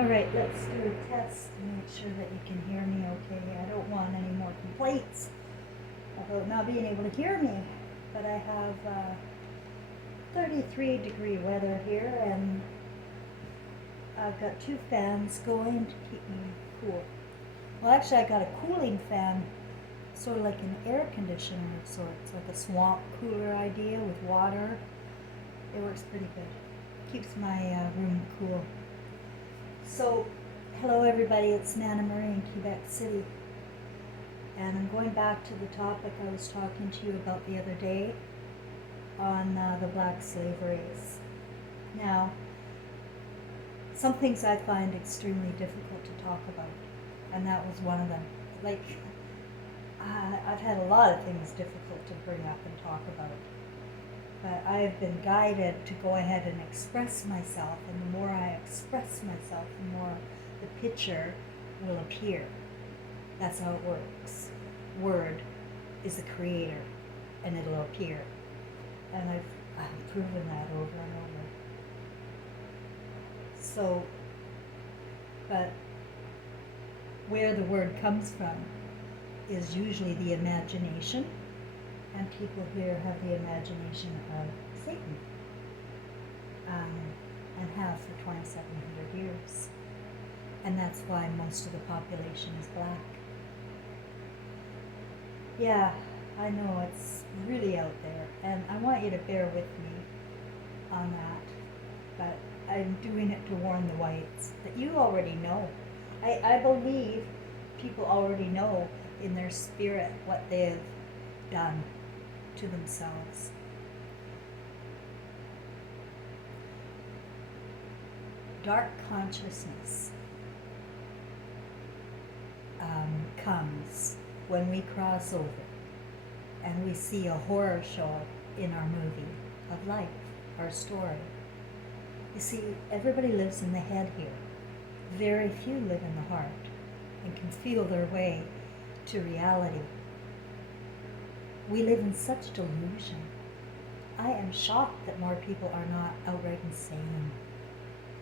Alright, let's do a test to make sure that you can hear me okay. I don't want any more complaints about not being able to hear me. But I have 33-degree weather here, and I've got 2 fans going to keep me cool. Well, actually, I got a cooling fan, sort of like an air conditioner of sorts, like a swamp cooler idea with water. It works pretty good. Keeps my room cool. So, hello everybody, it's Nana Marie in Quebec City. And I'm going back to the topic I was talking to you about the other day on the black slave race. Now, some things I find extremely difficult to talk about, and that was one of them. Like, I've had a lot of things difficult to bring up and talk about. But I have been guided to go ahead and express myself, and the more I express myself, the more the picture will appear. That's how it works. Word is the creator, and it'll appear. And I've proven that over and over. So, but where the word comes from is usually the imagination. And people here have the imagination of Satan, and have for 2,700 years. And that's why most of the population is black. Yeah, I know it's really out there, and I want you to bear with me on that. But I'm doing it to warn the whites that you already know. I believe people already know in their spirit what they've done to themselves. Dark consciousness comes when we cross over and we see a horror show in our movie of life, our story. You see, everybody lives in the head here. Very few live in the heart and can feel their way to reality. We live in such delusion. I am shocked that more people are not outright insane.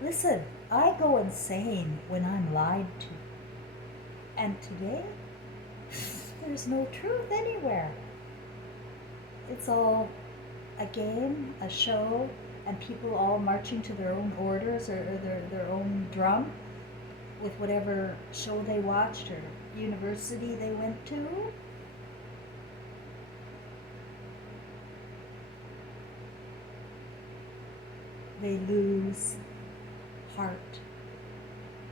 Listen, I go insane when I'm lied to. And today, there's no truth anywhere. It's all a game, a show, and people all marching to their own orders or their own drum with whatever show they watched or university they went to. They lose heart.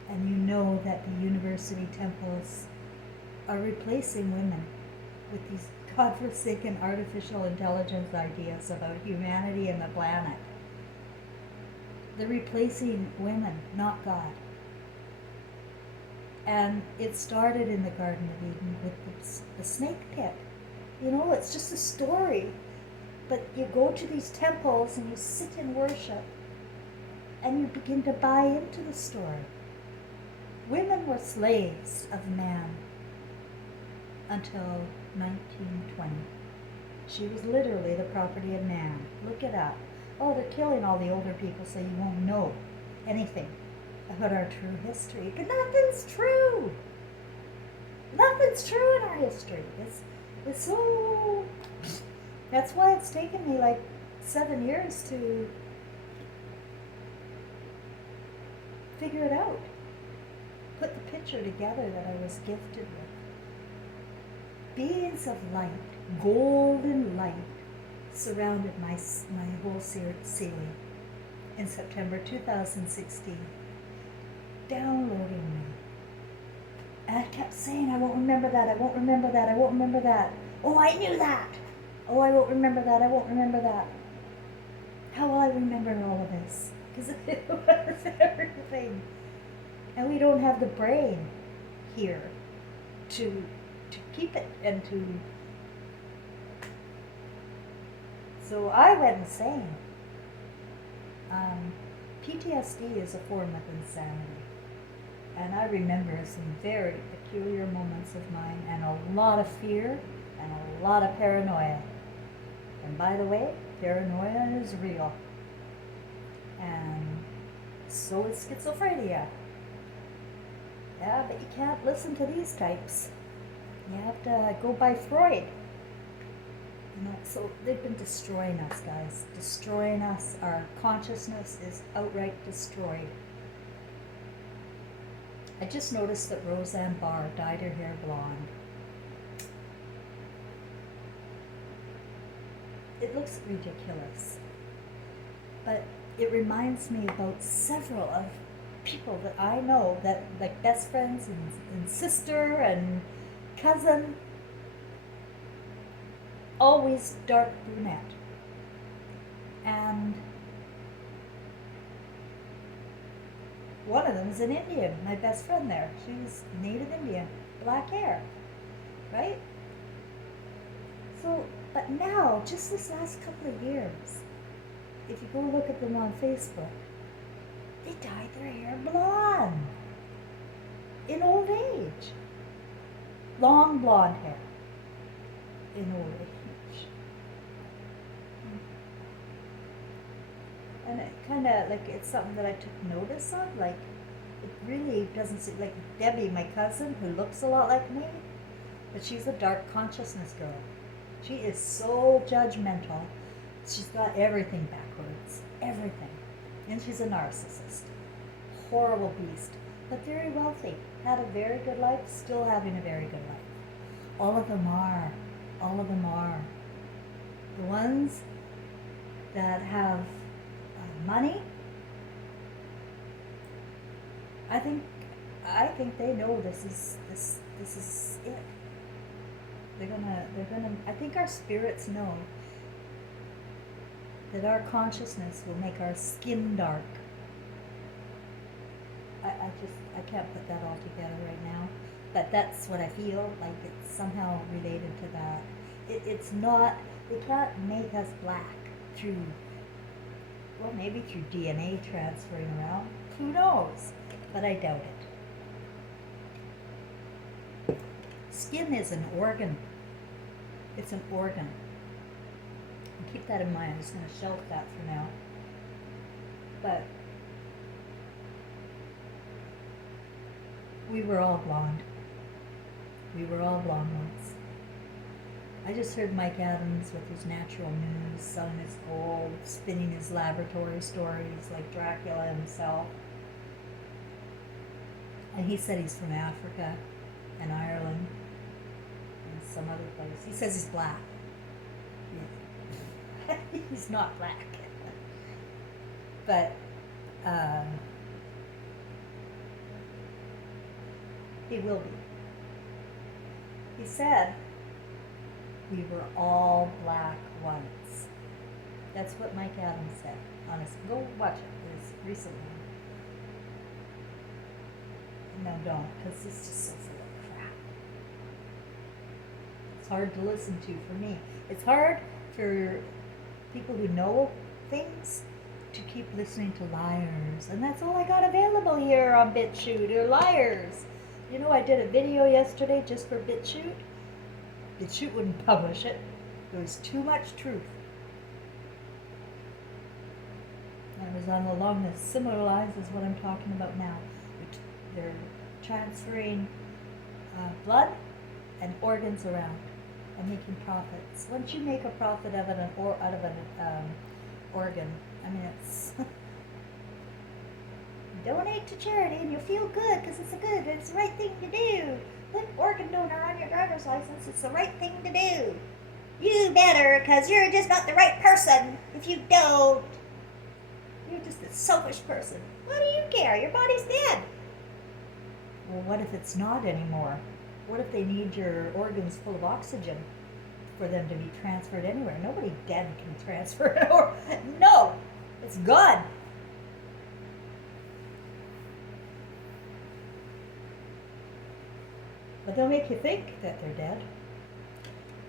And you know that the university temples are replacing women with these godforsaken artificial intelligence ideas about humanity and the planet. They're replacing women, not God. And it started in the Garden of Eden with the snake pit. You know, it's just a story. But you go to these temples and you sit in worship and you begin to buy into the story. Women were slaves of man until 1920. She was literally the property of man. Look it up. Oh, they're killing all the older people so you won't know anything about our true history. But nothing's true. Nothing's true in our history. It's so... That's why it's taken me like 7 years to figure it out. Put the picture together that I was gifted with. Beings of light, golden light, surrounded my whole ceiling in September 2016, downloading me. And I kept saying, I won't remember that, I won't remember that, I won't remember that. Oh, I knew that. Oh, I won't remember that, I won't remember that. How will I remember all of this? Because it was everything. And we don't have the brain here to keep it and to... So I went insane. PTSD is a form of insanity. And I remember some very peculiar moments of mine and a lot of fear and a lot of paranoia. And by the way, paranoia is real. And so is schizophrenia. Yeah, but you can't listen to these types. You have to go by Freud. So they've been destroying us, guys. Destroying us. Our consciousness is outright destroyed. I just noticed that Roseanne Barr dyed her hair blonde. It looks ridiculous, but it reminds me about several of people that I know, that like best friends and sister and cousin, always dark brunette. And one of them is an Indian, my best friend there. She's Native Indian, black hair, right? So, but now, just this last couple of years, if you go look at them on Facebook, they dyed their hair blonde in old age. Long blonde hair in old age. And it kind of, like, it's something that I took notice of. Like, it really doesn't seem like Debbie, my cousin, who looks a lot like me, but she's a dark consciousness girl. She is so judgmental. She's got everything backwards. Everything. And she's a narcissist. Horrible beast. But very wealthy. Had a very good life, still having a very good life. All of them are. All of them are. The ones that have money, I think they know this is it. They're gonna, I think our spirits know that our consciousness will make our skin dark. I can't put that all together right now, but that's what I feel, like it's somehow related to that. It's not, they can't make us black through, well, maybe through DNA transferring around, who knows, but I doubt it. Skin is an organ. It's an organ. And keep that in mind. I'm just going to shelf that for now. But we were all blonde. We were all blonde once. I just heard Mike Adams with his natural news, selling his gold, spinning his laboratory stories like Dracula himself. And he said he's from Africa and Ireland and some other place. He says he's black. Yeah. He's not black. But he will be. He said we were all black once. That's what Mike Adams said. Honestly, go watch it. It was recently. No, don't, because it's just so full of crap. It's hard to listen to for me. It's hard for people who know things to keep listening to liars. And that's all I got available here on BitChute, are liars. You know, I did a video yesterday just for BitChute. BitChute wouldn't publish it. There was too much truth. And it was on along the similar lines as what I'm talking about now. They're transferring blood and organs around and making profits. Once you make a profit of it out of an organ, I mean, it's donate to charity and you'll feel good because it's it's the right thing to do. Put organ donor on your driver's license. It's the right thing to do. You better, because you're just not the right person if you don't. You're just a selfish person. What do you care? Your body's dead. Well, what if it's not anymore? What if they need your organs full of oxygen for them to be transferred anywhere? Nobody dead can transfer it. No, it's God. But they'll make you think that they're dead.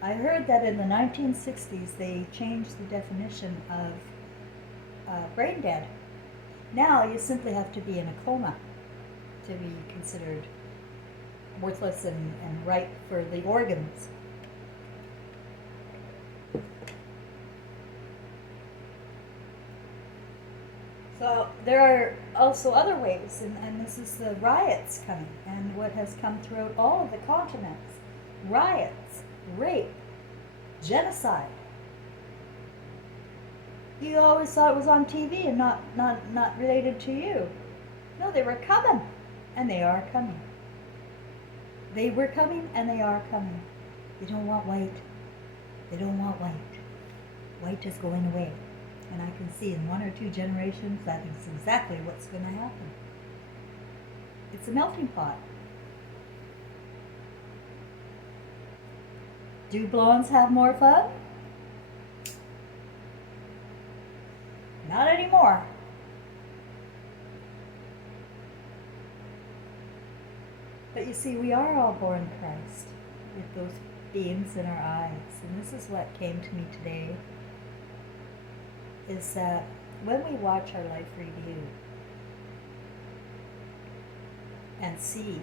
I heard that in the 1960s they changed the definition of brain dead. Now you simply have to be in a coma to be considered worthless and ripe for the organs. So there are also other ways, and this is the riots coming, and what has come throughout all of the continents. Riots, rape, genocide. You always thought it was on TV and not related to you. No, they were coming, and they are coming. They were coming, and they are coming. They don't want white. They don't want white. White is going away. And I can see in 1 or 2 generations that is exactly what's going to happen. It's a melting pot. Do blondes have more fun? Not anymore. But you see, we are all born Christ with those beams in our eyes. And this is what came to me today, is that when we watch our life review and see,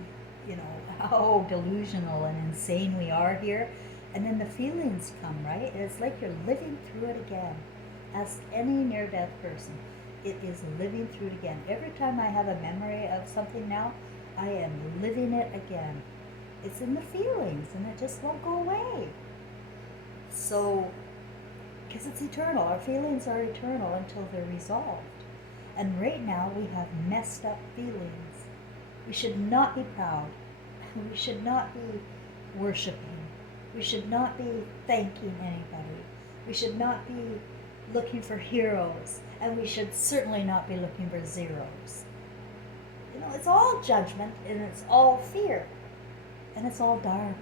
how delusional and insane we are here, and then the feelings come, right? It's like you're living through it again. Ask any near-death person. It is living through it again. Every time I have a memory of something now, I am living it again. It's in the feelings, and it just won't go away. So, because it's eternal. Our feelings are eternal until they're resolved. And right now, we have messed up feelings. We should not be proud. We should not be worshiping. We should not be thanking anybody. We should not be looking for heroes. And we should certainly not be looking for zeros. It's all judgment, and it's all fear. And it's all dark.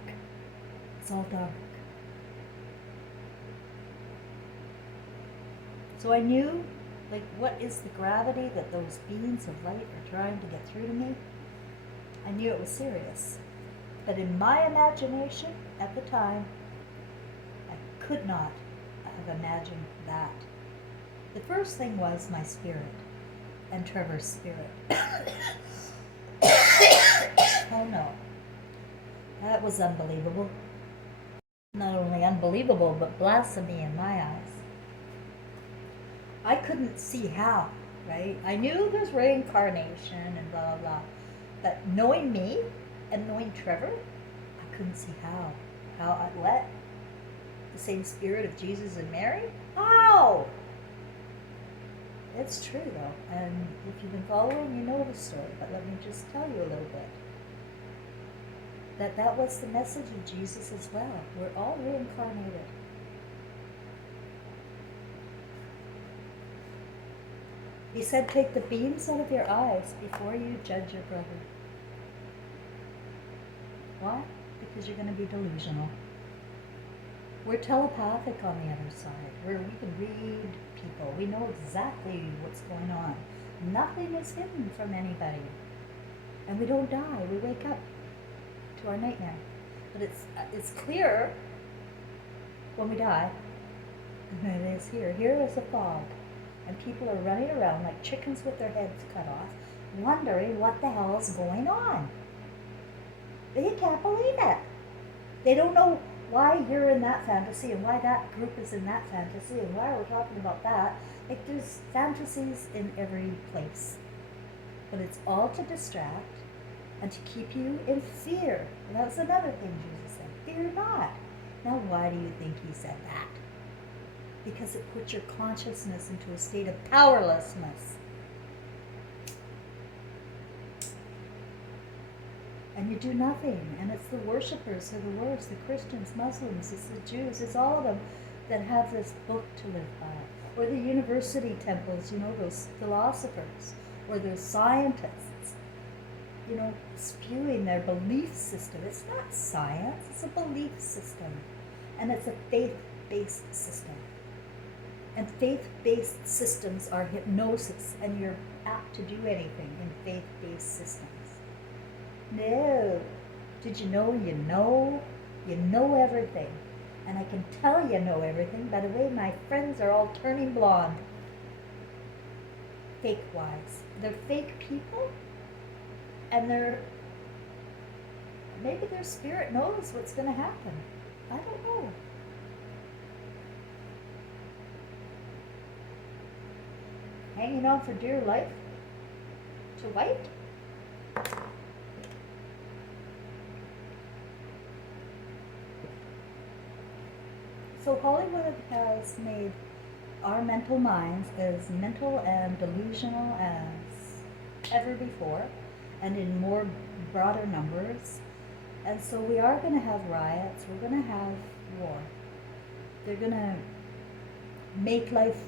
It's all dark. So I knew, what is the gravity that those beams of light are trying to get through to me? I knew it was serious. But in my imagination, at the time, I could not have imagined that. The first thing was my spirit, and Trevor's spirit. Oh no. That was unbelievable. Not only unbelievable, but blasphemy in my eyes. I couldn't see how, right? I knew there's reincarnation and blah, blah, blah. But knowing me and knowing Trevor, I couldn't see how. How I let the same spirit of Jesus and Mary? How? It's true, though. And if you've been following, you know the story. But let me just tell you a little bit. That was the message of Jesus as well. We're all reincarnated. He said, take the beams out of your eyes before you judge your brother. Why? Because you're going to be delusional. We're telepathic on the other side, where we can read people. We know exactly what's going on. Nothing is hidden from anybody. And we don't die. We wake up to our nightmare. But it's clear when we die. And it is here. Here is a fog. And people are running around like chickens with their heads cut off, wondering what the hell is going on. They can't believe it. They don't know why you're in that fantasy and why that group is in that fantasy and why we're talking about that. There's fantasies in every place. But it's all to distract and to keep you in fear. And that was another thing Jesus said. Fear not. Now, why do you think he said that? Because it puts your consciousness into a state of powerlessness. And you do nothing. And it's the worshippers of the words, the Christians, Muslims, it's the Jews, it's all of them that have this book to live by. Or the university temples, those philosophers, or those scientists, spewing their belief system. It's not science, it's a belief system. And it's a faith-based system. And faith-based systems are hypnosis, and you're apt to do anything in faith-based systems. No. Did you know you know? You know everything. And I can tell you know everything by the way my friends are all turning blonde. Fake-wise. They're fake people, and maybe their spirit knows what's going to happen. I don't know. Hanging on for dear life, to white. So Hollywood has made our mental minds as mental and delusional as ever before, and in more broader numbers. And so we are going to have riots, we're going to have war. They're going to make life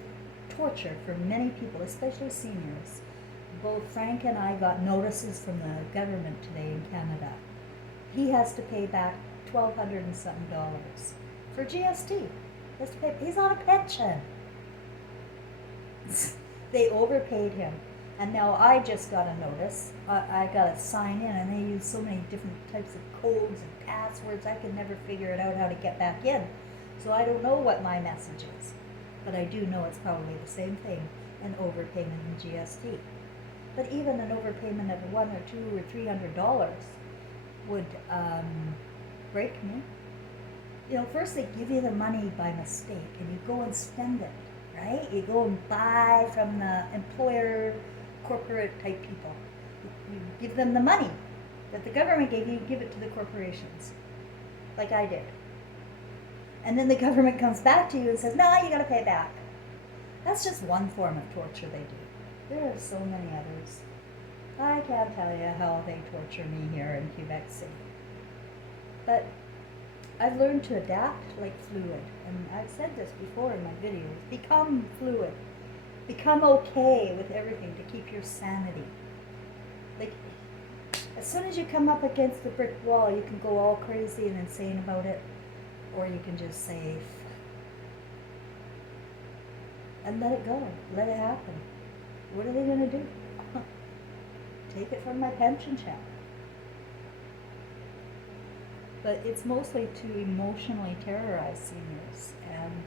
torture for many people, especially seniors. Both Frank and I got notices from the government today in Canada. He has to pay back $1,200 and something for GST. He has to pay, he's on a pension. They overpaid him. And now I just got a notice. I got to sign in, and they use so many different types of codes and passwords, I could never figure it out how to get back in. So I don't know what my message is. But I do know it's probably the same thing, an overpayment in GST. But even an overpayment of $100 or $200 or $300 would break me. You know, first they give you the money by mistake, and you go and spend it, right? You go and buy from the employer, corporate type people. You give them the money that the government gave you, you give it to the corporations, like I did. And then the government comes back to you and says, no, you got to pay back. That's just one form of torture they do. There are so many others. I can't tell you how they torture me here in Quebec City. But I've learned to adapt like fluid. And I've said this before in my videos. Become fluid. Become okay with everything to keep your sanity. Like, as soon as you come up against the brick wall, you can go all crazy and insane about it. Or you can just say, and let it go. Let it happen. What are they going to do? Take it from my pension check. But it's mostly to emotionally terrorize seniors. And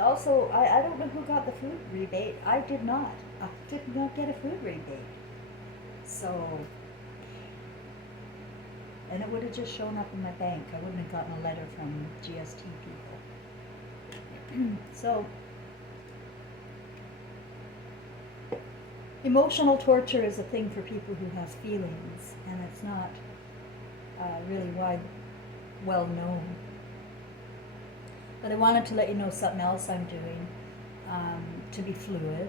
also, I don't know who got the food rebate. I did not. I did not get a food rebate. So, and it would have just shown up in my bank. I wouldn't have gotten a letter from GST people. So, emotional torture is a thing for people who have feelings, and it's not really well known. But I wanted to let you know something else I'm doing to be fluid,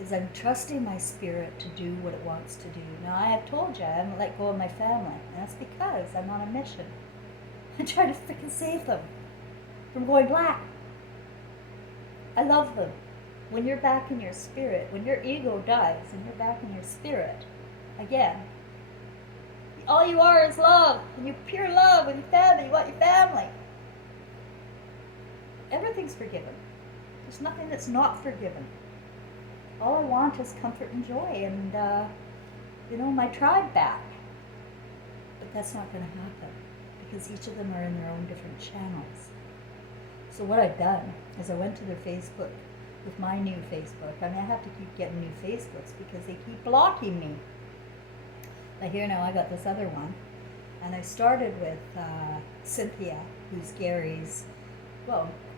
is I'm trusting my spirit to do what it wants to do. Now, I have told you I haven't let go of my family, and that's because I'm on a mission. I'm trying to freaking save them from going black. I love them. When you're back in your spirit, when your ego dies and you're back in your spirit, again, all you are is love, and you pure love with your family. You want your family. Everything's forgiven. There's nothing that's not forgiven. All I want is comfort and joy and, my tribe back. But that's not going to happen because each of them are in their own different channels. So what I've done is I went to their Facebook with my new Facebook. I mean, I have to keep getting new Facebooks because they keep blocking me. But here now I got this other one. And I started with Cynthia, who's Gary's,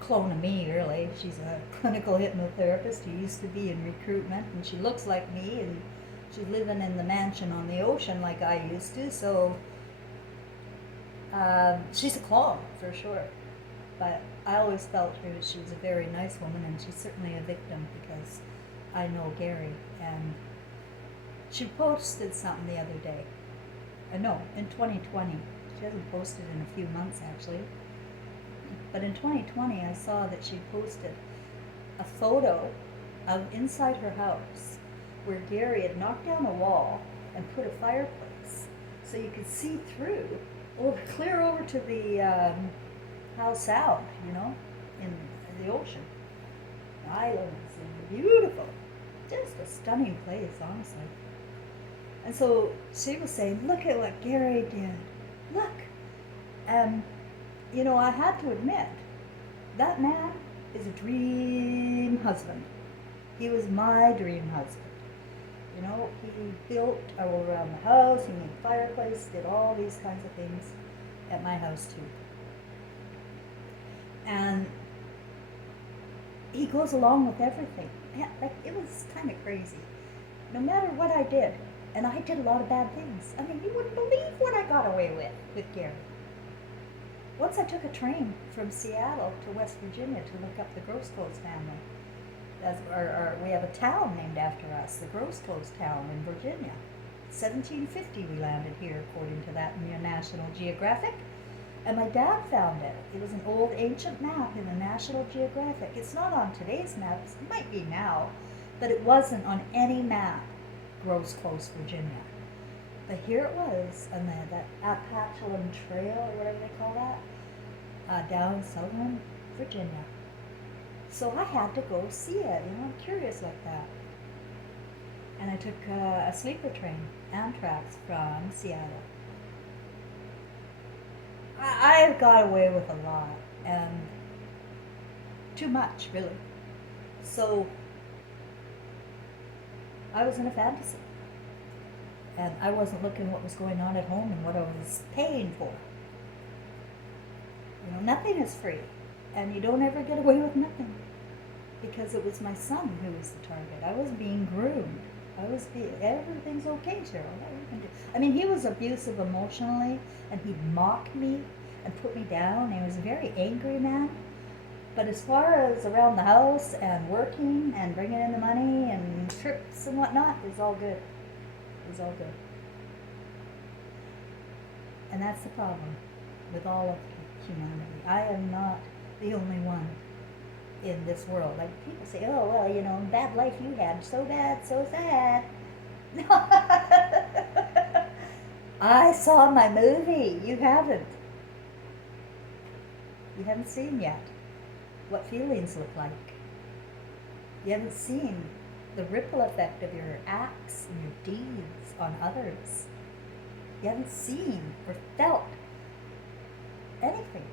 clone of me, really. She's a clinical hypnotherapist who used to be in recruitment, and she looks like me, and she's living in the mansion on the ocean like I used to, so she's a clone, for sure. But I always felt she was a very nice woman, and she's certainly a victim because I know Gary. And she posted something the other day. No, in 2020. She hasn't posted in a few months, actually. But in 2020, I saw that she posted a photo of inside her house where Gary had knocked down a wall and put a fireplace so you could see through, clear over to the house south, in the ocean. The islands, and beautiful. Just a stunning place, honestly. And so she was saying, look at what Gary did. Look. I had to admit, that man is a dream husband. He was my dream husband. He built all around the house, he made fireplace, did all these kinds of things at my house too. And he goes along with everything. Yeah, it was kind of crazy. no matter what I did, and I did a lot of bad things. I mean, you wouldn't believe what I got away with Gary. Once I took a train from Seattle to West Virginia to look up the Grosclose family. We have a town named after us, the Grosclose town in Virginia. 1750 we landed here, according to that in your National Geographic. And my dad found it. It was an old ancient map in the National Geographic. It's not on today's maps. It might be now, but it wasn't on any map, Grosclose, Virginia. But here it was, on that Appalachian Trail, or whatever they call that, down southern Virginia. So I had to go see it, I'm curious like that. And I took a sleeper train, Amtrak, from Seattle. I've got away with a lot, and too much, really. So I was in a fantasy, and I wasn't looking what was going on at home and what I was paying for. Nothing is free, and you don't ever get away with nothing, because it was my son who was the target. I was being groomed. Everything's okay, Cheryl. I mean, he was abusive emotionally, and he'd mock me and put me down. He was a very angry man. But as far as around the house and working and bringing in the money and trips and whatnot, it was all good. It was all good. And that's the problem with all of humanity. I am not the only one in this world. Like, people say, oh, well, bad life you had, so bad, so sad. I saw my movie. You haven't. You haven't seen yet what feelings look like. You haven't seen the ripple effect of your acts and your deeds on others. You haven't seen or felt anything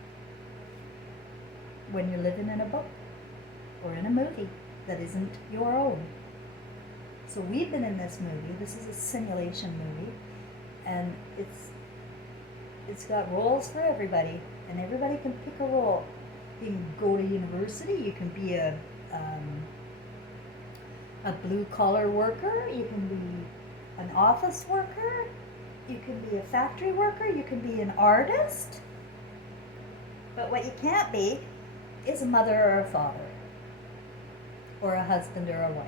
when you're living in a book or in a movie that isn't your own. So we've been in this movie. This is a simulation movie, and it's got roles for everybody, and everybody can pick a role. You can go to university. You can be a blue-collar worker. You can be an office worker. You can be a factory worker. You can be an artist. But what you can't be is a mother or a father, or a husband or a wife.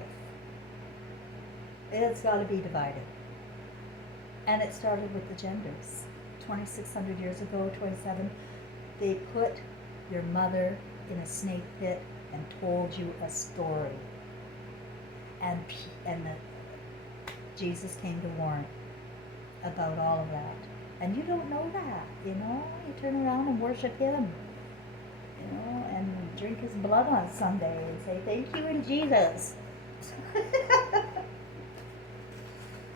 It's got to be divided. And it started with the genders. 2,600 years ago, 27, they put your mother in a snake pit and told you a story. And Jesus came to warn about all of that. And you don't know that, You turn around and worship him, and drink his blood on Sunday and say, thank you in Jesus.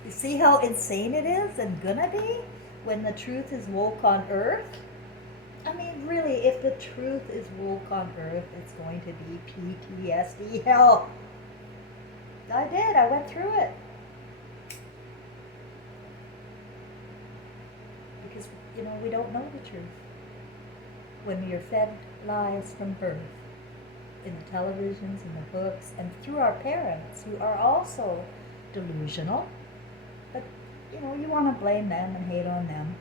You see how insane it is and gonna be when the truth is woke on earth? I mean, really, if the truth is woke on earth, it's going to be PTSD hell. I went through it. Because, we don't know the truth. When we are fed lies from birth, in the televisions, in the books, and through our parents, who are also delusional. But, you want to blame them and hate on them.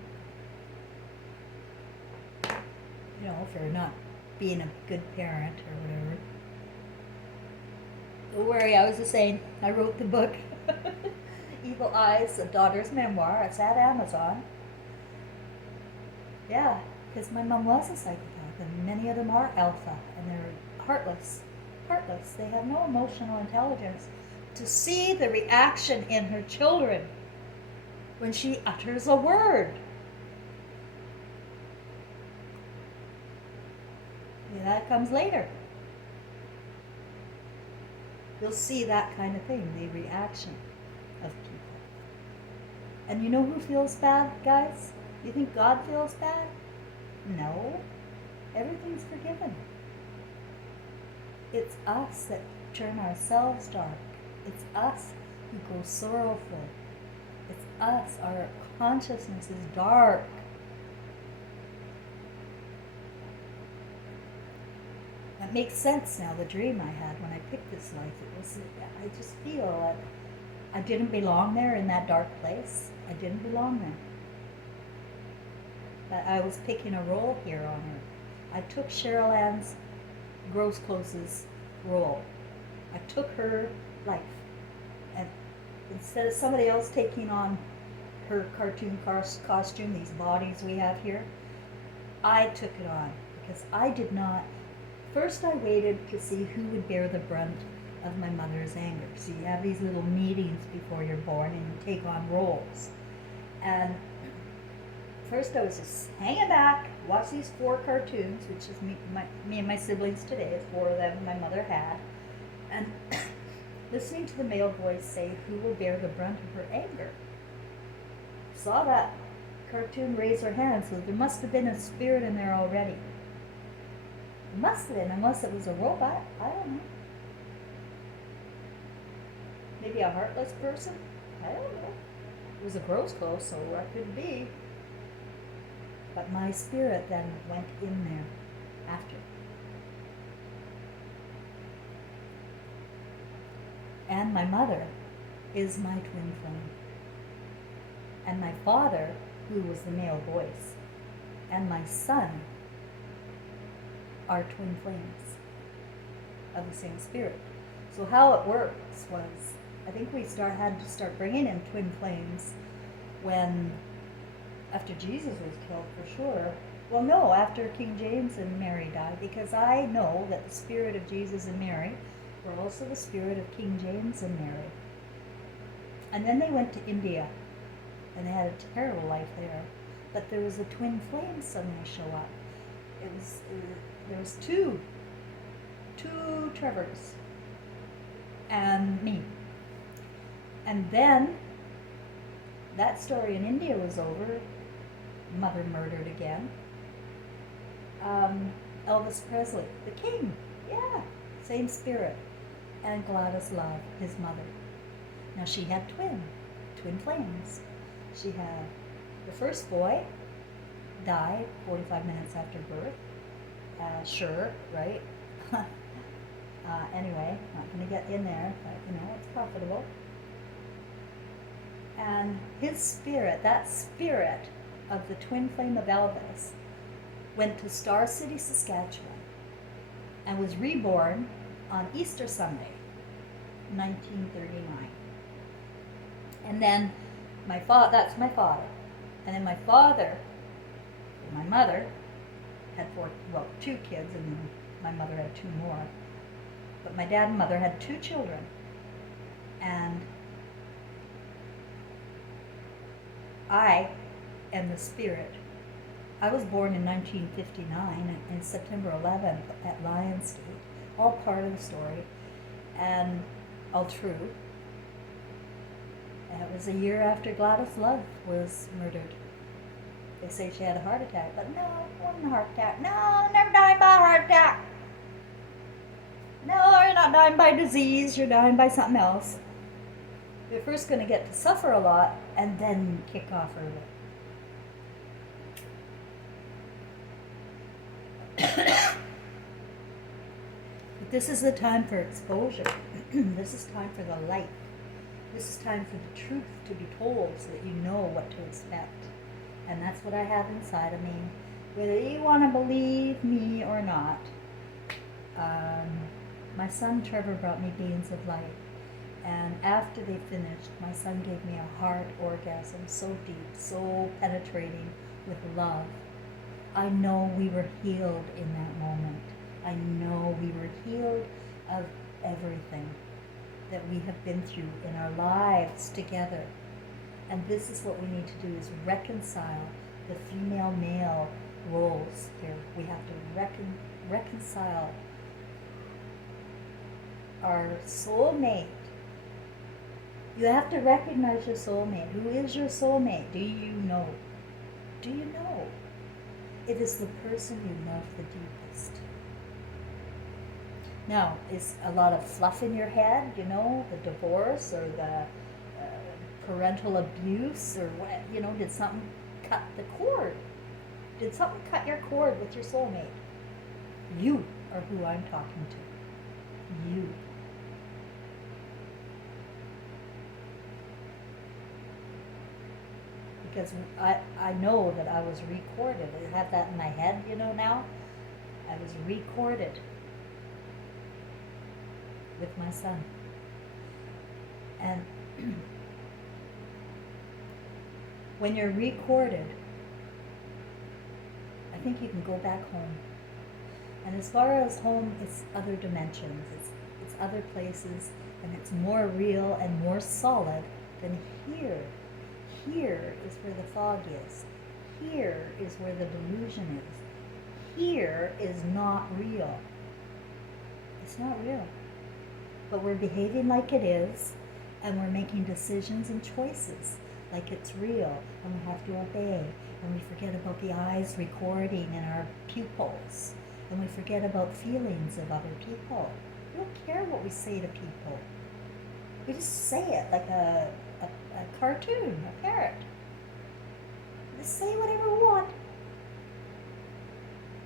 For not being a good parent or whatever. Don't worry, I was just saying, I wrote the book, Evil Eyes, A Daughter's Memoir. It's at Amazon. Yeah, because my mom was a psychopath, and many of them are alpha, and they're heartless. Heartless. They have no emotional intelligence. To see the reaction in her children when she utters a word. Yeah, that comes later. You'll see that kind of thing, the reaction of people. And you know who feels bad, guys? You think God feels bad? No. Everything's forgiven. It's us that turn ourselves dark. It's us who go sorrowful. It's us, our consciousness is dark. That makes sense now, the dream I had when I picked this life. I just feel that I didn't belong there in that dark place. I didn't belong there. But I was picking a role here on her. I took Cheryl Ann's gross clothes role. I took her life. And instead of somebody else taking on her cartoon costume, these bodies we have here, I took it on because I did not. First, I waited to see who would bear the brunt of my mother's anger. So you have these little meetings before you're born and you take on roles. And first I was just hanging back, watch these 4 cartoons, which is me and my siblings today. It's 4 of them my mother had. And listening to the male voice say, who will bear the brunt of her anger? Saw that cartoon raise her hand, so there must have been a spirit in there already. It must have been, unless it was a robot. I don't know. Maybe a heartless person? I don't know. It was a gross clothes, so what could it be? But my spirit then went in there after. And my mother is my twin flame. And my father, who was the male voice, and my son are twin flames of the same spirit. So how it works was, I think we had to start bringing in twin flames when, after Jesus was killed for sure. Well, no, after King James and Mary died, because I know that the spirit of Jesus and Mary were also the spirit of King James and Mary. And then they went to India, and they had a terrible life there. But there was a twin flame suddenly show up. There was two Trevors, and me. And then that story in India was over. Mother murdered again. Elvis Presley, the king, yeah, same spirit. And Gladys Love, his mother. Now she had twin flames. She had the first boy died 45 minutes after birth. Sure, right? Anyway, not going to get in there, but it's profitable. And his spirit, that spirit of the twin flame of Elvis, went to Star City, Saskatchewan, and was reborn on Easter Sunday, 1939. And then that's my father. And then my father, my mother, had 2 kids, and my mother had 2 more. But my dad and mother had 2 children. And I am the spirit. I was born in 1959, in September 11th at Lionsgate. All part of the story, and all true. And it was a year after Gladys Love was murdered. They say she had a heart attack, but no, it wasn't a heart attack. No, never dying by a heart attack. No, you're not dying by disease, you're dying by something else. You're first going to get to suffer a lot, and then kick off early. But this is the time for exposure. This is time for the light. This is time for the truth to be told so that you know what to expect. And that's what I have inside of me. Whether you want to believe me or not, my son Trevor brought me beans of light. And after they finished, my son gave me a heart orgasm so deep, so penetrating with love. I know we were healed in that moment. I know we were healed of everything that we have been through in our lives together. And this is what we need to do, is reconcile the female-male roles here. We have to reconcile our soulmate. You have to recognize your soulmate. Who is your soulmate? Do you know? Do you know? It is the person you love the deepest. Now, is a lot of fluff in your head, the divorce or the parental abuse or what, did something cut the cord? Did something cut your cord with your soulmate? You are who I'm talking to. You. because I know that I was recorded. I have that in my head, now. I was recorded with my son. And when you're recorded, I think you can go back home. And as far as home, it's other dimensions, it's other places, and it's more real and more solid than here. Here is where the fog is. Here is where the delusion is. Here is not real. It's not real. But we're behaving like it is, and we're making decisions and choices like it's real, and we have to obey, and we forget about the eyes recording in our pupils, and we forget about feelings of other people. We don't care what we say to people. We just say it like a cartoon, a parrot. Just say whatever we want.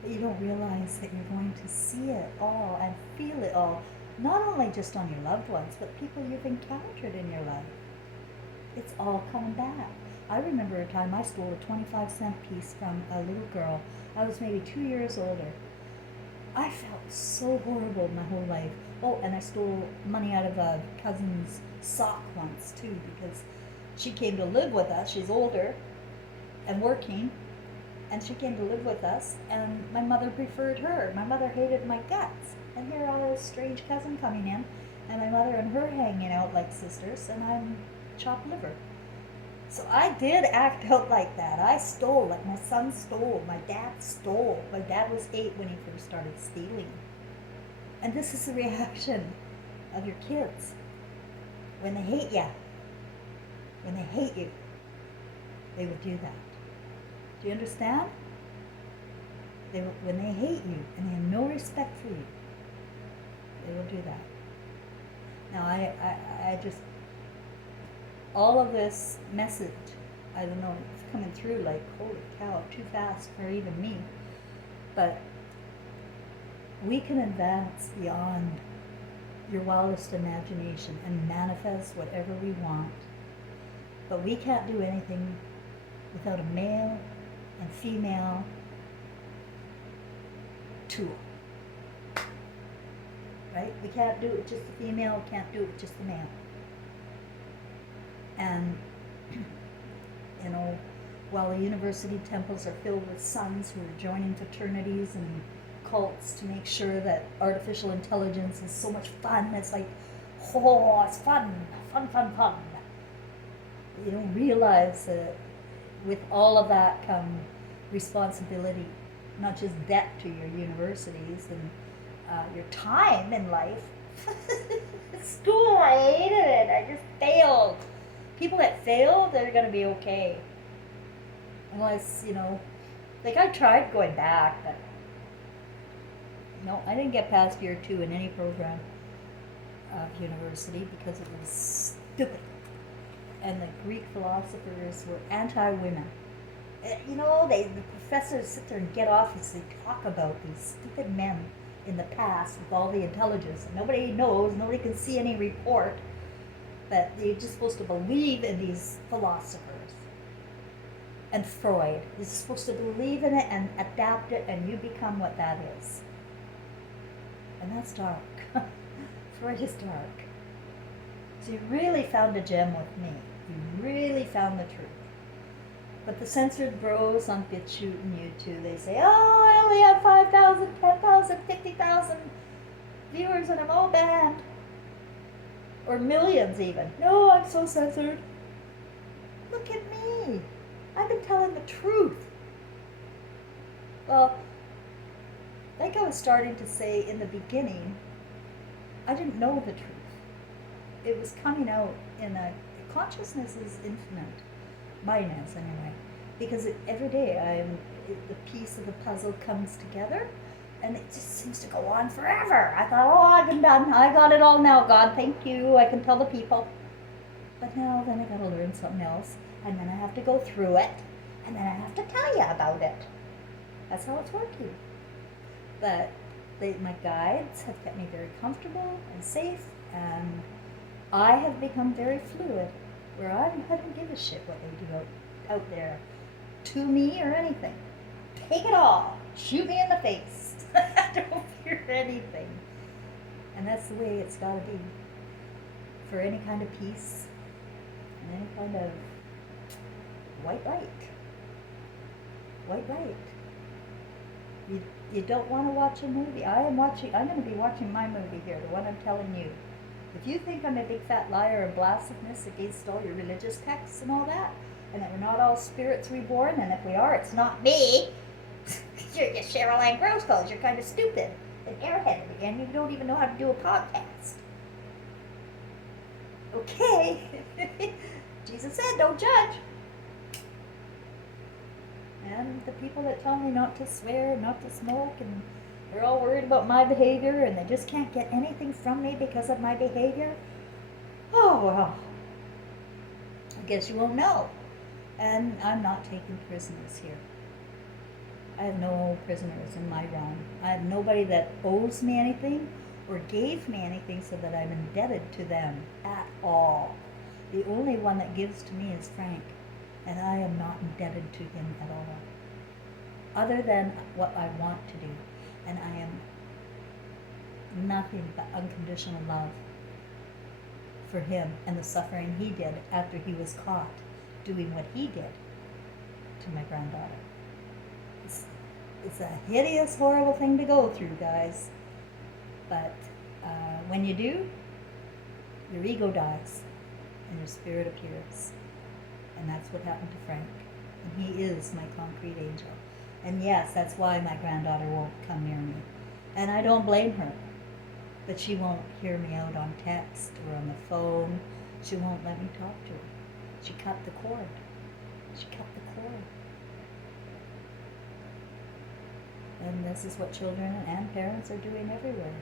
But you don't realize that you're going to see it all and feel it all, not only just on your loved ones, but people you've encountered in your life. It's all coming back. I remember a time I stole a 25-cent piece from a little girl. I was maybe 2 years older. I felt so horrible my whole life. Oh, and I stole money out of a cousin's sock once too, because she came to live with us. She's older and working, and she came to live with us, and my mother preferred her. My mother hated my guts. And here I was, strange cousin coming in, and my mother and her hanging out like sisters, and I'm chopped liver. So I did act out like that. I stole, like my son stole, my dad stole. My dad was 8 when he first started stealing. And this is the reaction of your kids when they hate you. When they hate you, they will do that. Do you understand? When they hate you and they have no respect for you, they will do that. Now, I just, all of this message, I don't know, it's coming through like, holy cow, too fast for even me. But we can advance beyond your wildest imagination and manifest whatever we want. But we can't do anything without a male and female tool. Right? We can't do it with just the female, we can't do it with just the male. And, while the university temples are filled with sons who are joining fraternities and cults to make sure that artificial intelligence is so much fun, it's like, oh, it's fun. You don't realize that with all of that come responsibility, not just debt to your universities and your time in life. School, I hated it. I just failed. People that fail, they're going to be okay. Unless, like I tried going back, but no, I didn't get past year 2 in any program of university because it was stupid. And the Greek philosophers were anti-women. The professors sit there and get off as they talk about these stupid men in the past with all the intelligence. And nobody knows, nobody can see any report, but you're just supposed to believe in these philosophers. And Freud, you're supposed to believe in it and adapt it, and you become what that is. And that's dark. Freud is dark. So you really found a gem with me. You really found the truth. But the censored bros on BitChute and YouTube, they say, oh, I only have 5,000, 10,000, 50,000 viewers and I'm all banned. Or millions even. No, I'm so censored. Look at me. I've been telling the truth. Well, like I was starting to say in the beginning, I didn't know the truth. It was coming out in consciousness is infinite. Mine is, anyway. Because every day the piece of the puzzle comes together, and it just seems to go on forever. I thought, oh, I've been done. I got it all now, God. Thank you. I can tell the people. But now, then I got to learn something else, and then I have to go through it, and then I have to tell you about it. That's how it's working. But my guides have kept me very comfortable and safe, and I have become very fluid, where I don't give a shit what they do out there to me or anything. Take it all. Shoot me in the face. I don't fear anything. And that's the way it's got to be. For any kind of peace and any kind of white light. White light. You don't want to watch a movie. I'm going to be watching my movie here, the one I'm telling you. If you think I'm a big fat liar and blasphemous against all your religious texts and all that, and that we're not all spirits reborn, and if we are, it's not me, you're just Cheryl Ann Gross, because you're kind of stupid and airheaded, and you don't even know how to do a podcast. Okay. Jesus said, don't judge. And the people that tell me not to swear, not to smoke, and they're all worried about my behavior, and they just can't get anything from me because of my behavior. Oh, well, I guess you won't know. And I'm not taking prisoners here. I have no prisoners in my realm. I have nobody that owes me anything or gave me anything so that I'm indebted to them at all. The only one that gives to me is Frank, and I am not indebted to him at all, other than what I want to do. And I am nothing but unconditional love for him and the suffering he did after he was caught doing what he did to my granddaughter. It's a hideous, horrible thing to go through, guys. But when you do, your ego dies and your spirit appears. And that's what happened to Frank. And he is my concrete angel. And yes, that's why my granddaughter won't come near me. And I don't blame her. But she won't hear me out on text or on the phone. She won't let me talk to her. She cut the cord. She cut the cord. And this is what children and parents are doing everywhere.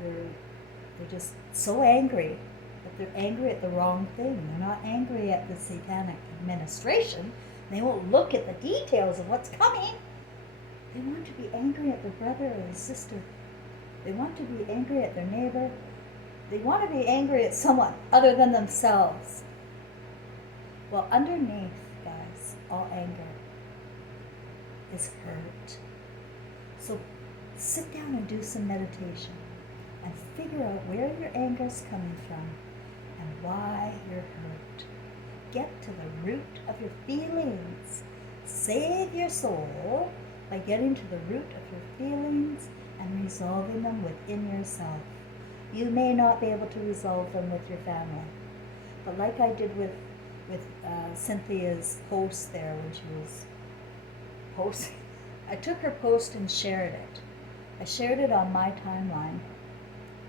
They're just so angry, but they're angry at the wrong thing. They're not angry at the satanic administration. They won't look at the details of what's coming. They want to be angry at their brother or their sister. They want to be angry at their neighbor. They want to be angry at someone other than themselves. Well, underneath, guys, all anger is hurt. So sit down and do some meditation and figure out where your anger is coming from and why you're hurt. Get to the root of your feelings. Save your soul by getting to the root of your feelings and resolving them within yourself. You may not be able to resolve them with your family, but like I did with Cynthia's post there when she was posting, I took her post and shared it. I shared it on my timeline,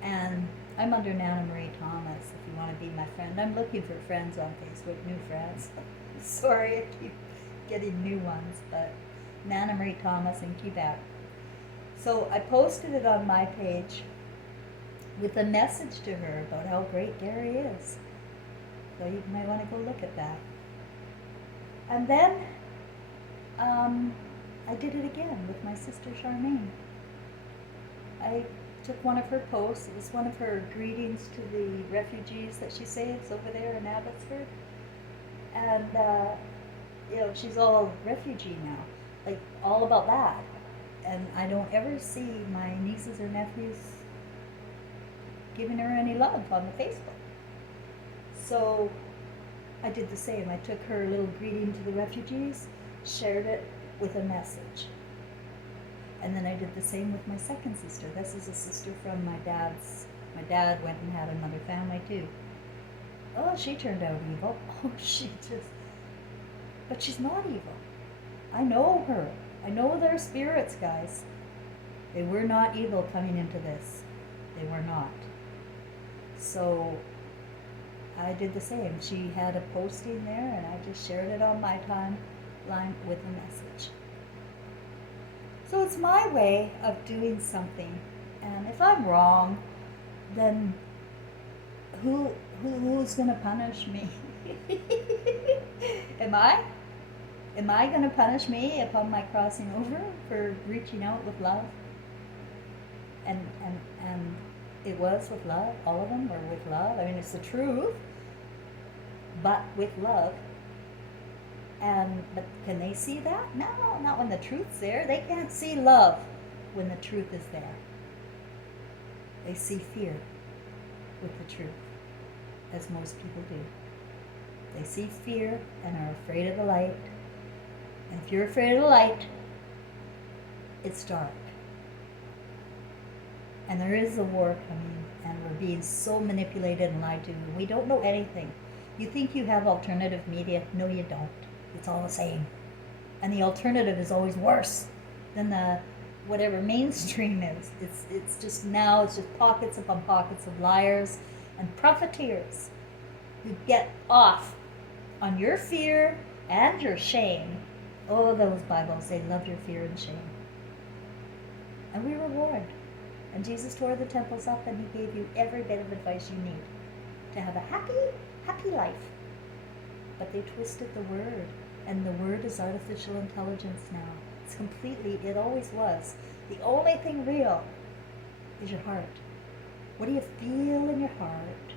and I'm under Nana Marie Thomas if you want to be my friend. I'm looking for friends on Facebook, new friends. Sorry, I keep getting new ones, but Nana Marie Thomas in Quebec. So I posted it on my page with a message to her about how great Gary is. So you might want to go look at that. And then I did it again with my sister Charmaine. I took one of her posts. It was one of her greetings to the refugees that she saves over there in Abbotsford. And, she's all refugee now, like all about that. And I don't ever see my nieces or nephews giving her any love on the Facebook. So I did the same. I took her little greeting to the refugees, shared it with a message. And then I did the same with my second sister. This is a sister from my dad's. My dad went and had another family too. Oh, she turned out evil. Oh, but she's not evil. I know her. I know their spirits, guys. They were not evil coming into this. They were not. So I did the same. She had a posting there, and I just shared it on my timeline with a message. So it's my way of doing something. And if I'm wrong, then who's going to punish me? Am I? Am I going to punish me upon my crossing over for reaching out with love? And it was with love. All of them were with love. I mean, it's the truth, but with love. But can they see that? No, not when the truth's there. They can't see love when the truth is there. They see fear with the truth, as most people do. They see fear and are afraid of the light. And if you're afraid of the light, it's dark. And there is a war coming, and we're being so manipulated and lied to. We don't know anything. You think you have alternative media? No, you don't. It's all the same. And the alternative is always worse than the whatever mainstream is. It's just pockets upon pockets of liars and profiteers who get off on your fear and your shame. Oh, those Bibles, they love your fear and shame. And we reward. And Jesus tore the temples up, and he gave you every bit of advice you need to have a happy life. But they twisted the word, and the word is artificial intelligence now. It's completely, it always was. The only thing real is your heart. What do you feel in your heart?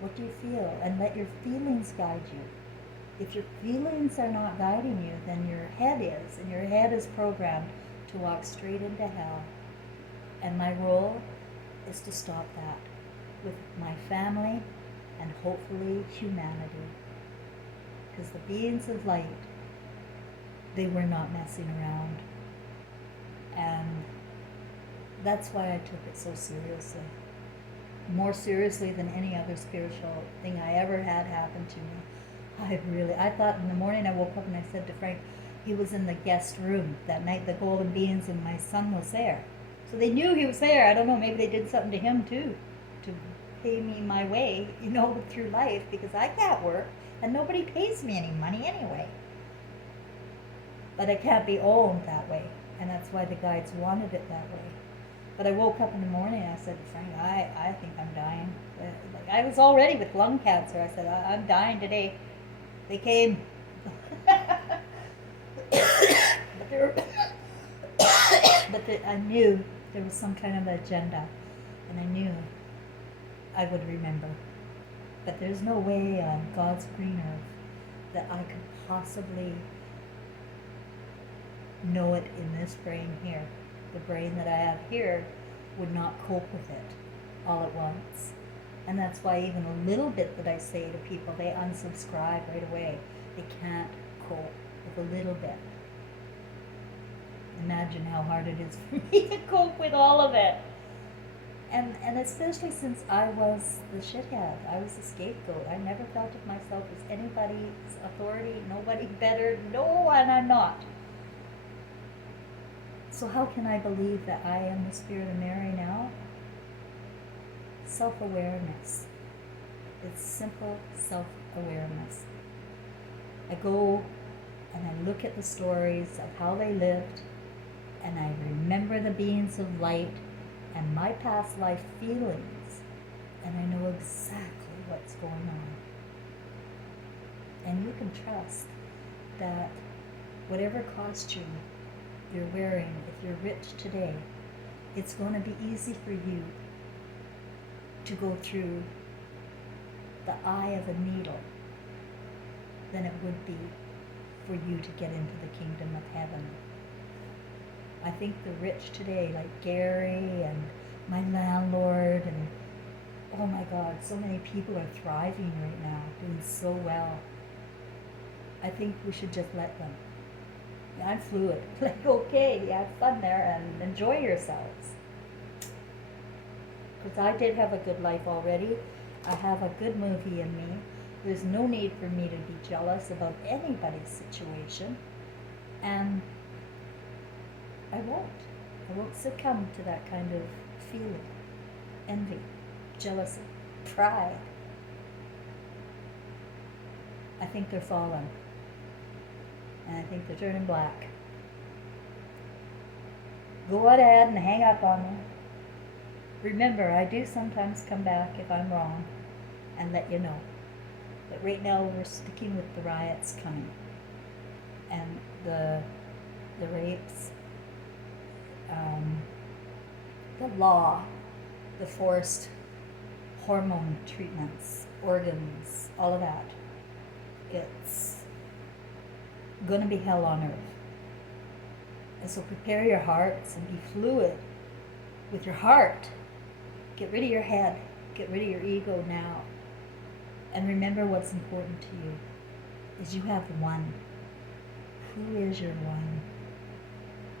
What do you feel? And let your feelings guide you. If your feelings are not guiding you, then your head is, and your head is programmed to walk straight into hell. And my role is to stop that with my family and hopefully humanity. Because the beings of light, they were not messing around. And that's why I took it so seriously. More seriously than any other spiritual thing I ever had happen to me. I thought in the morning I woke up and I said to Frank, he was in the guest room that night, the golden beings, and my son was there. So they knew he was there. I don't know, maybe they did something to him too, to pay me my way, through life, because I can't work and nobody pays me any money anyway. But I can't be owned that way, and that's why the guides wanted it that way. But I woke up in the morning and I said to Frank, I think I'm dying. I was already with lung cancer. I said, I'm dying today. They came. But I knew there was some kind of agenda, and I knew I would remember. But there's no way on God's green earth that I could possibly know it in this brain here. The brain that I have here would not cope with it all at once. And that's why even a little bit that I say to people, they unsubscribe right away. They can't cope with a little bit. Imagine how hard it is for me to cope with all of it. And especially since I was the shithead. I was the scapegoat. I never felt of myself as anybody's authority, nobody better. No, and I'm not. So how can I believe that I am the Spirit of Mary now? Self-awareness. It's simple self-awareness. I go and I look at the stories of how they lived, and I remember the beings of light and my past life feelings, and I know exactly what's going on. And you can trust that whatever costume you're wearing, if you're rich today, it's going to be easy for you to go through the eye of a needle than it would be for you to get into the kingdom of heaven. I think the rich today, like Gary and my landlord, and oh my God, so many people are thriving right now, doing so well. I think we should just let them. I'm fluid. Like, okay, have fun there and enjoy yourselves. Because I did have a good life already. I have a good movie in me. There's no need for me to be jealous about anybody's situation. And I won't succumb to that kind of feeling. Envy, jealousy, pride. I think they're fallen. And I think they're turning black. Go ahead and hang up on them. Remember, I do sometimes come back if I'm wrong and let you know. But right now we're sticking with the riots coming. And the rapes, the law, the forced hormone treatments, organs, all of that. It's going to be hell on earth. And so prepare your hearts and be fluid with your heart. Get rid of your head. Get rid of your ego now. And remember what's important to you is you have one. Who is your one?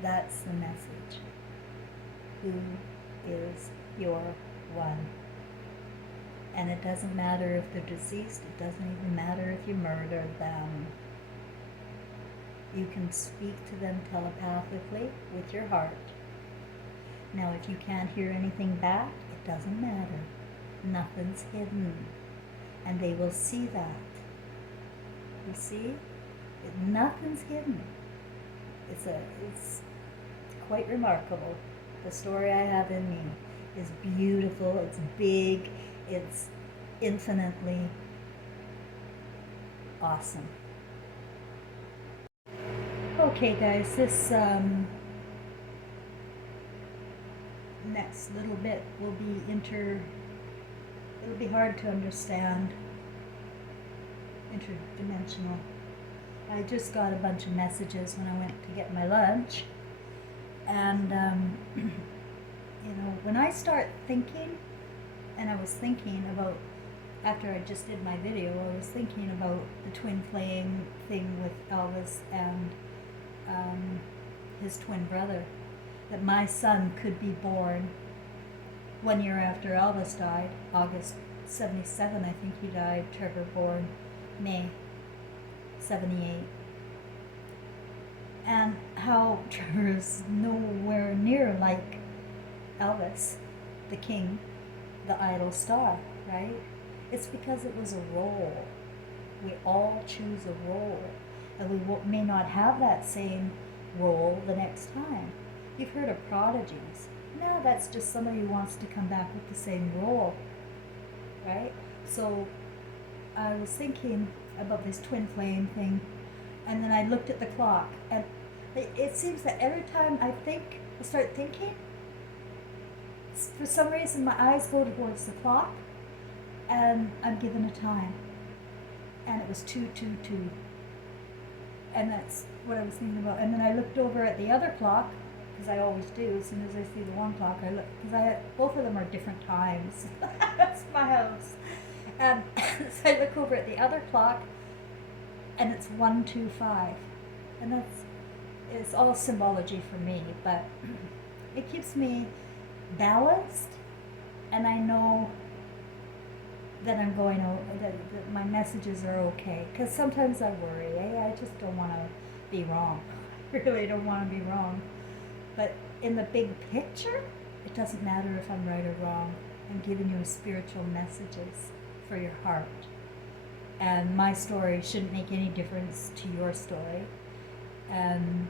That's the message. Who is your one? And it doesn't matter if they're deceased. It doesn't even matter if you murdered them. You can speak to them telepathically with your heart. Now, if you can't hear anything back, it doesn't matter. Nothing's hidden. And they will see that. You see? Nothing's hidden. It's quite remarkable. The story I have in me is beautiful, it's big, it's infinitely awesome. Okay guys, this next little bit will be it'll be hard to understand, interdimensional. I just got a bunch of messages when I went to get my lunch, and you know, when I start thinking, and I was thinking about, after I just did my video, I was thinking about the twin flame thing with Elvis and his twin brother, that my son could be born 1 year after Elvis died, August 77, I think he died. Trevor born May 78. And how Trevor is nowhere near like Elvis, the king, the idol star, right? It's because it was a role. We all choose a role, and we may not have that same role the next time. You've heard of prodigies. No, that's just somebody who wants to come back with the same role, right? So I was thinking about this twin flame thing, and then I looked at the clock, and it seems that every time I start thinking, for some reason my eyes go towards the clock, and I'm given a time, and it was 2:22, and that's what I was thinking about. And then I looked over at the other clock, because I always do. As soon as I see the one clock, I look, because both of them are different times. That's my house. And so I look over at the other clock, and it's 1:25, and it's all symbology for me, but it keeps me balanced, and I know that I'm going that my messages are okay. Because sometimes I worry. I just don't want to be wrong. I really don't want to be wrong. But in the big picture, it doesn't matter if I'm right or wrong. I'm giving you spiritual messages for your heart. And my story shouldn't make any difference to your story. And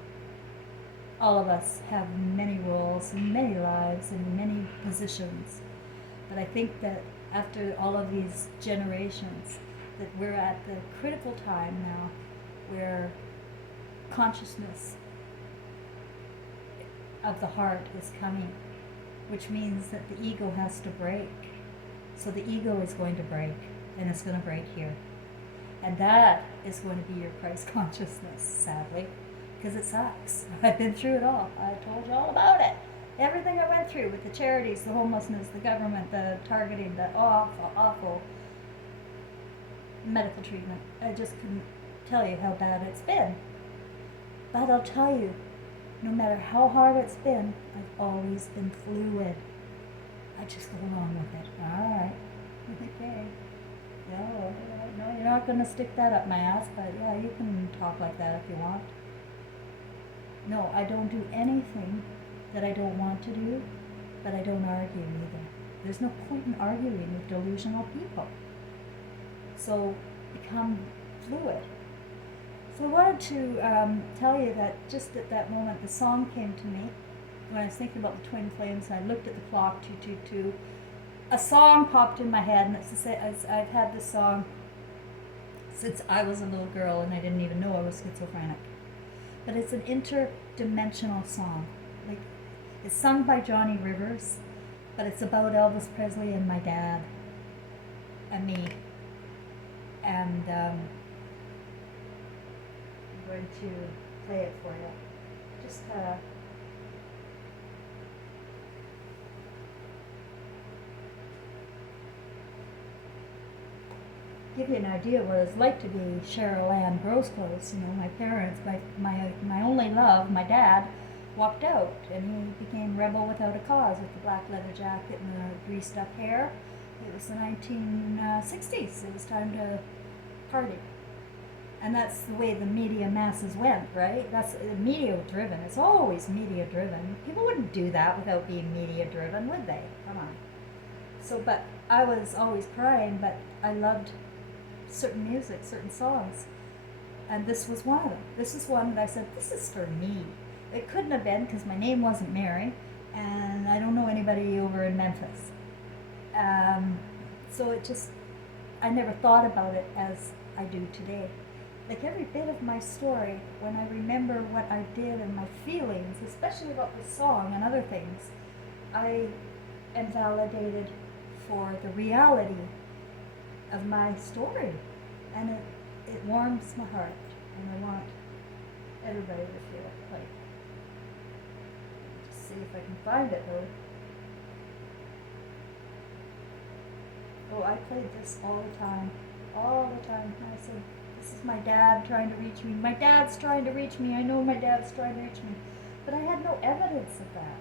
all of us have many roles and many lives and many positions. But I think that after all of these generations, that we're at the critical time now where consciousness of the heart is coming, which means that the ego has to break. So the ego is going to break, and it's going to break here. And that is going to be your Christ consciousness, sadly, because it sucks. I've been through it all. I told you all about it. Everything I went through with the charities, the homelessness, the government, the targeting, the awful medical treatment. I just couldn't tell you how bad it's been. But I'll tell you, no matter how hard it's been, I've always been fluid. I just go along with it. All right. Okay. No, you're not going to stick that up my ass, but yeah, you can talk like that if you want. No, I don't do anything that I don't want to do, but I don't argue either. There's no point in arguing with delusional people. So become fluid. So I wanted to tell you that just at that moment, the song came to me when I was thinking about the twin flames, and I looked at the clock, 2:22. A song popped in my head, and I've had this song since I was a little girl, and I didn't even know I was schizophrenic. But it's an interdimensional song. Like, it's sung by Jonny Rivers, but it's about Elvis Presley and my dad and me. And going to play it for you. Just give you an idea what it's like to be Cheryl Ann Grosclose. You know, my parents, my only love, my dad, walked out, and he became rebel without a cause with the black leather jacket and the greased up hair. It was the 1960s. It was time to party. And that's the way the media masses went, right? That's media driven. It's always media driven. People wouldn't do that without being media driven, would they? Come on. So, but I was always crying, but I loved certain music, certain songs. And this was one of them. This is one that I said, this is for me. It couldn't have been because my name wasn't Mary, and I don't know anybody over in Memphis. So it just, I never thought about it as I do today. Like every bit of my story, when I remember what I did and my feelings, especially about the song and other things, I am validated for the reality of my story. And it warms my heart, and I want everybody to feel it. Like, just see if I can find it though. Oh, I played this all the time. All the time. I said, this is my dad trying to reach me. My dad's trying to reach me. I know my dad's trying to reach me. But I had no evidence of that.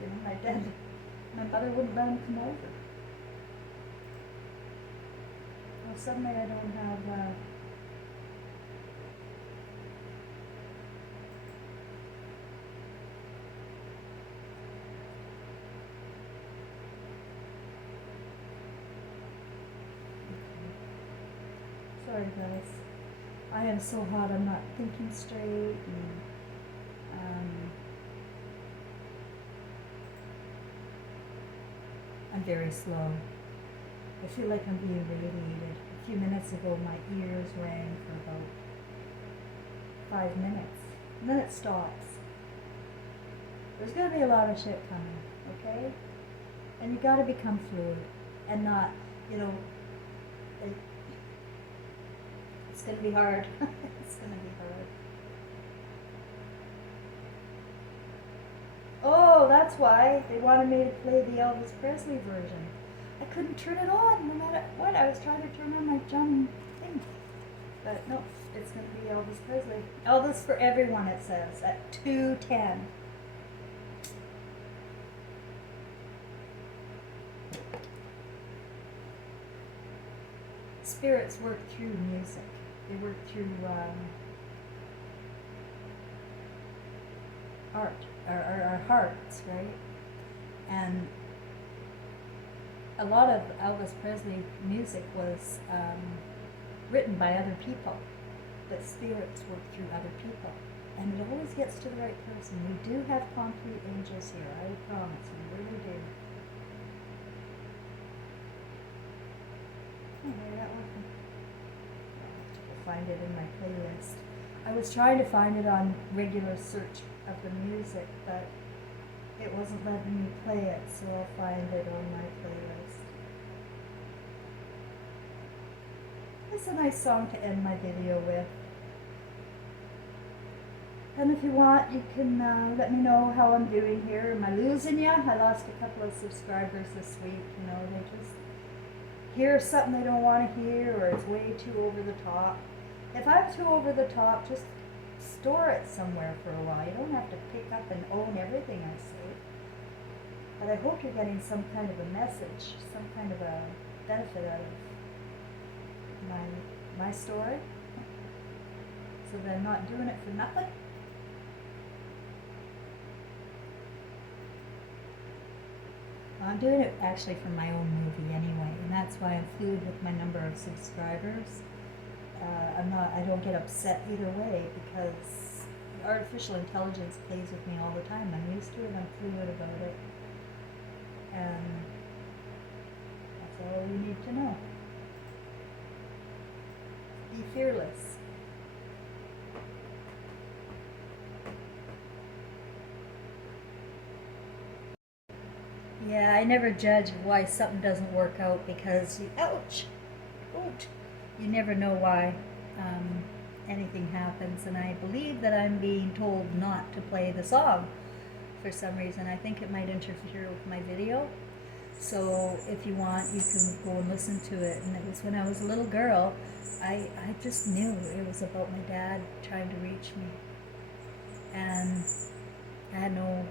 You know, my mother wouldn't let him come over. Well, suddenly I don't have, sorry guys, I am so hot, I'm not thinking straight, and I'm very slow. I feel like I'm being radiated. A few minutes ago my ears rang for about 5 minutes, and then it stops. There's going to be a lot of shit coming, okay? And you got to become fluid and not, you know, it's going to be hard. It's going to be hard. Oh, that's why they wanted me to play the Elvis Presley version. I couldn't turn it on no matter what. I was trying to turn on my Jonny thing. But no, it's going to be Elvis Presley. Elvis for everyone, it says, at 2:10. Spirits work through music. They work through art, our hearts, right? And a lot of Elvis Presley music was written by other people, but spirits work through other people. And it always gets to the right person. We do have concrete angels here, I promise, we really do. Oh, maybe that one. I'll find it in my playlist. I was trying to find it on regular search of the music, but it wasn't letting me play it, so I'll find it on my playlist. It's a nice song to end my video with. And if you want, you can let me know how I'm doing here. Am I losing you? I lost a couple of subscribers this week. You know, they just hear something they don't want to hear, or it's way too over the top. If I'm too over the top, just store it somewhere for a while. You don't have to pick up and own everything I say. But I hope you're getting some kind of a message, some kind of a benefit out of my story, so that I'm not doing it for nothing. I'm doing it actually for my own movie anyway, and that's why I'm fluid with my number of subscribers. I don't get upset either way, because artificial intelligence plays with me all the time. I'm used to it, I'm fluid about it, and that's all we need to know. Be fearless. Yeah, I never judge why something doesn't work out, because you, ouch, you never know why. anything happens, and I believe that I'm being told not to play the song for some reason. I think it might interfere with my video. So if you want, you can go and listen to it. And it was when I was a little girl, I just knew it was about my dad trying to reach me. And I had no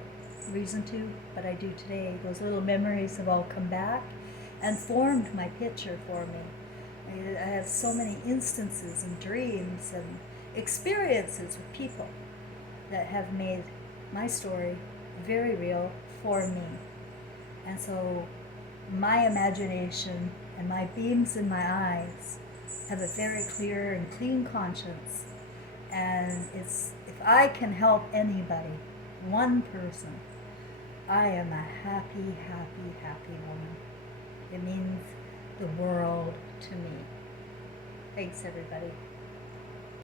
reason to, but I do today. Those little memories have all come back and formed my picture for me. I have so many instances and dreams and experiences with people that have made my story very real for me. And so my imagination and my beams in my eyes have a very clear and clean conscience. And if I can help anybody, one person, I am a happy, happy, happy woman. It means the world to me. Thanks, everybody.